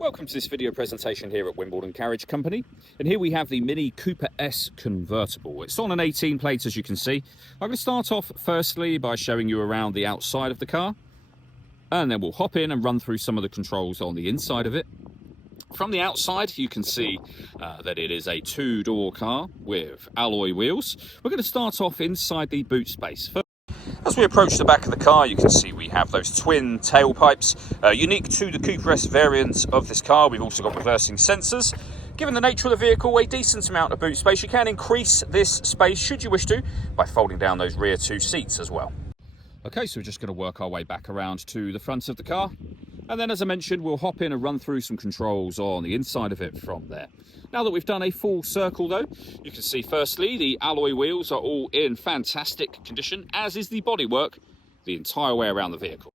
Welcome to this video presentation here at Wimbledon Carriage Company, and here we have the Mini Cooper S Convertible. It's on an 18 plate, as you can see. I'm going to start off firstly by showing you around the outside of the car, and then we'll hop in and run through some of the controls on the inside of it. From the outside, you can see that it is a two-door car with alloy wheels. We're going to start off inside the boot space. As we approach the back of the car, you can see we have those twin tailpipes, unique to the Cooper S variant of this car. We've also got reversing sensors. Given the nature of the vehicle, a decent amount of boot space. You can increase this space, should you wish to, by folding down those rear two seats as well. Okay, so we're just going to work our way back around to the front of the car. And then, as I mentioned, we'll hop in and run through some controls on the inside of it from there. Now that we've done a full circle, though, you can see, firstly, the alloy wheels are all in fantastic condition, as is the bodywork the entire way around the vehicle.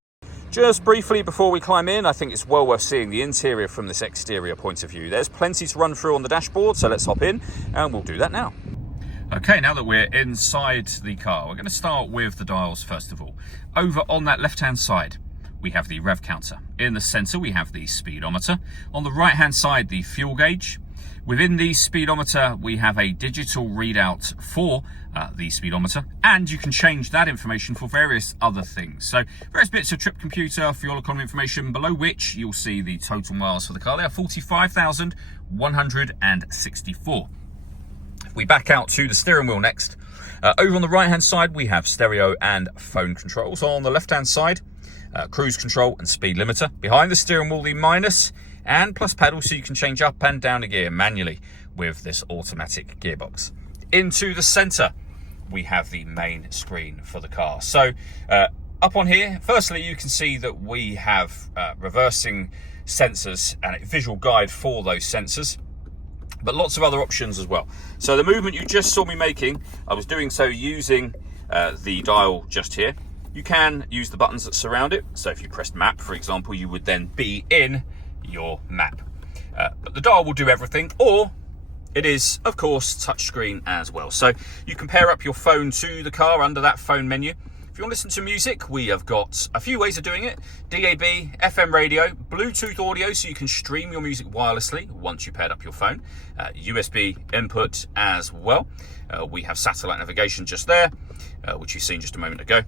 Just briefly before we climb in, I think it's well worth seeing the interior from this exterior point of view. There's plenty to run through on the dashboard, so let's hop in and we'll do that now. Okay, now that we're inside the car, we're going to start with the dials first of all. Over on that left-hand side, we have the rev counter. In the center, we have the speedometer. On the right-hand side, the fuel gauge. Within the speedometer, we have a digital readout for the speedometer, and you can change that information for various other things. So various bits of trip computer, fuel economy information, below which you'll see the total miles for the car. They are 45,164. If we back out to the steering wheel next, over on the right-hand side, we have stereo and phone controls. On the left-hand side, cruise control and speed limiter. Behind the steering wheel, the minus and plus pedal, so you can change up and down a gear manually with this automatic gearbox. Into the center, we have the main screen for the car. So up on here, firstly, you can see that we have reversing sensors and a visual guide for those sensors, but lots of other options as well. So the movement you just saw me making, I was doing so using the dial just here. You can use the buttons that surround it. So if you pressed map, for example, you would then be in your map. But the dial will do everything, or it is, of course, touchscreen as well. So you can pair up your phone to the car under that phone menu. If you want to listen to music, we have got a few ways of doing it. DAB, FM radio, Bluetooth audio, so you can stream your music wirelessly once you paired up your phone. USB input as well. We have satellite navigation just there, which you've seen just a moment ago.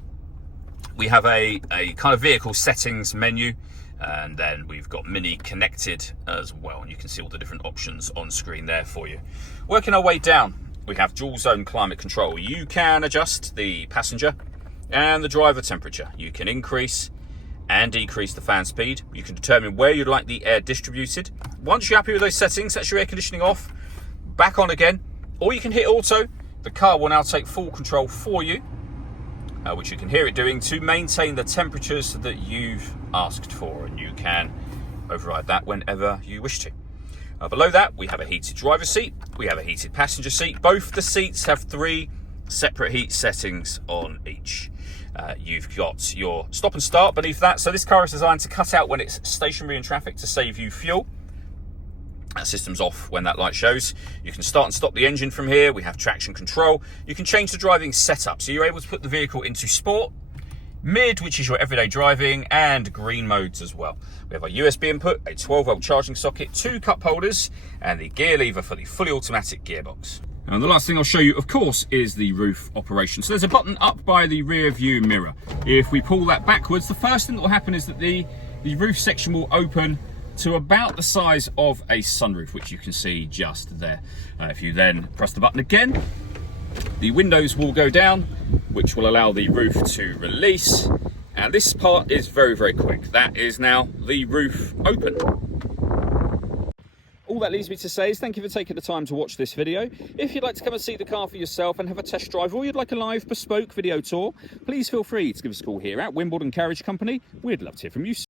We have a kind of vehicle settings menu, and then we've got mini connected as well, and you can see all the different options on screen there for you. Working our way down, we have dual zone climate control. You can adjust the passenger and the driver temperature. You can increase and decrease the fan speed. You can determine where you'd like the air distributed. Once you're happy with those settings, that's your air conditioning off, back on again, or you can hit auto. The car will now take full control for you, which you can hear it doing to maintain the temperatures that you've asked for, and you can override that whenever you wish to. Below that, we have a heated driver's seat, we have a heated passenger seat. Both the seats have 3 separate heat settings on each. You've got your stop and start beneath that, so this car is designed to cut out when it's stationary in traffic to save you fuel. That system's off when that light shows. You can start and stop the engine from here. We have traction control. You can change the driving setup, so you're able to put the vehicle into sport, mid, which is your everyday driving, and green modes as well. We have a USB input, a 12-volt charging socket, 2 cup holders, and the gear lever for the fully automatic gearbox. And the last thing I'll show you, of course, is the roof operation. So there's a button up by the rear view mirror. If we pull that backwards, the first thing that will happen is that the roof section will open to about the size of a sunroof, which you can see just there. If you then press the button again, the windows will go down, which will allow the roof to release. And this part is very, very quick. That is now the roof open. All that leaves me to say is thank you for taking the time to watch this video. If you'd like to come and see the car for yourself and have a test drive, or you'd like a live bespoke video tour, please feel free to give us a call here at Wimbledon Carriage Company. We'd love to hear from you soon.